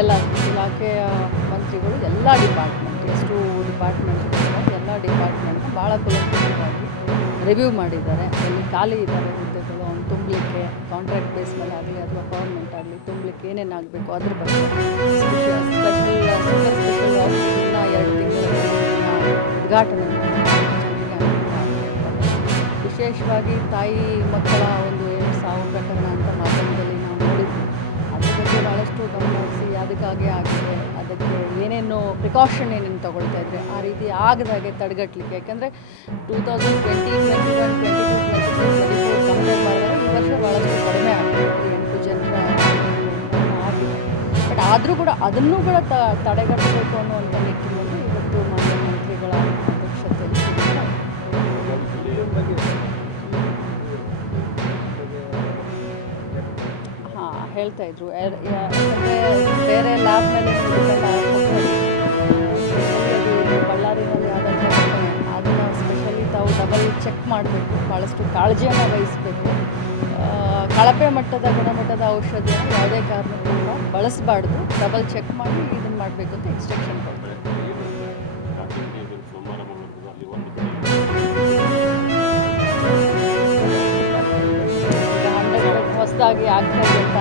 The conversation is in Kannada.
ಎಲ್ಲ ಇಲಾಖೆಯ ಮಂತ್ರಿಗಳು ಎಲ್ಲ ಡಿಪಾರ್ಟ್ಮೆಂಟ್ ಎಷ್ಟು ಡಿಪಾರ್ಟ್ಮೆಂಟ್ ಎಲ್ಲ ಡಿಪಾರ್ಟ್ಮೆಂಟ್ನ ಭಾಳ ಕೂಲಂಕಷವಾಗಿ ರಿವ್ಯೂ ಮಾಡಿದ್ದಾರೆ. ಅಲ್ಲಿ ಖಾಲಿ ಇದ್ದಾರೆ ಹುದ್ದೆಗಳು ಅವ್ನು ತುಂಬಲಿಕ್ಕೆ ಕಾಂಟ್ರಾಕ್ಟ್ ಬೇಸ್ ಮೇಲೆ ಆಗಲಿ ಅಥವಾ ಪರ್ಮನೆಂಟ್ ಆಗಲಿ ತುಂಬಲಿಕ್ಕೆ ಏನೇನು ಆಗಬೇಕು ಅದ್ರ ಬಗ್ಗೆ ಸ್ಪೆಷಲ್ ಸೂಪರ್ ಸ್ಪೆಷಲ್ ಇನ್ನು 2 ತಿಂಗಳಲ್ಲಿ ಉದ್ಘಾಟನೆ ಜನರಿಗೆ ಅನುಕೂಲ ಆಗಬೇಕು. ವಿಶೇಷವಾಗಿ ತಾಯಿ ಮಕ್ಕಳ ಒಂದು ಏನು ಸಾವು ಪ್ರಕರಣ ಅಂತ ಮಾಧ್ಯಮದಲ್ಲಿ ನಾವು ನೋಡಿದ್ವಿ. ಅದ್ರ ಬಗ್ಗೆ ಭಾಳಷ್ಟು ಗಮನ ಹರಿಸಿ ಅದಕ್ಕಾಗೆ ಆಗಿದೆ, ಅದಕ್ಕೆ ಏನೇನು ಪ್ರಿಕಾಷನ್ ಏನೇನು ತೊಗೊಳ್ತಾ ಇದ್ರೆ ಆ ರೀತಿ ಆಗದಾಗೆ ತಡೆಗಟ್ಟಲಿಕ್ಕೆ. ಯಾಕೆಂದರೆ 2020, 21, 22, 23, 24 ಕಂಪೇರ್ ಮಾಡಿದಾಗ ಈ ವರ್ಷ ಭಾಳಷ್ಟು ಕಡಿಮೆ ಆಗಿದೆ, 8 ಜನರ ಆಗಿದೆ. ಬಟ್ ಆದರೂ ಕೂಡ ಅದನ್ನು ಕೂಡ ತಡೆಗಟ್ಟಬೇಕು ಅನ್ನುವಂಥ ನಿಟ್ಟಿನಲ್ಲಿ ಇವತ್ತು ಮಾನ್ಯ ಮಂತ್ರಿಗಳ ಅಧ್ಯಕ್ಷತೆಯಲ್ಲಿ ಹೇಳ್ತಾ ಇದ್ರು. ಯಾಕಂದರೆ ಬೇರೆ ಲ್ಯಾಬ್ ಮೇಲೆ ಬಳ್ಳಾರಿನಲ್ಲಿ ಆದಂಥ ಘಟನೆ ಅದನ್ನು ಸ್ಪೆಷಲಿ ತಾವು ಡಬಲ್ ಚೆಕ್ ಮಾಡಬೇಕು, ಭಾಳಷ್ಟು ಕಾಳಜಿಯನ್ನು ವಹಿಸಬೇಕು. ಕಳಪೆ ಮಟ್ಟದ ಗುಣಮಟ್ಟದ ಔಷಧಿಯನ್ನು ಯಾವುದೇ ಕಾರಣಕ್ಕೂ ಕೂಡ ಬಳಸಬಾರ್ದು, ಡಬಲ್ ಚೆಕ್ ಮಾಡಿ ಇದನ್ನು ಮಾಡಬೇಕು ಅಂತ ಇನ್ಸ್ಟ್ರಕ್ಷನ್ ಕೊಡ್ತಾರೆ. ಹೊಸದಾಗಿ ಆಗ್ತಾ ಇದೆ ಅಂತ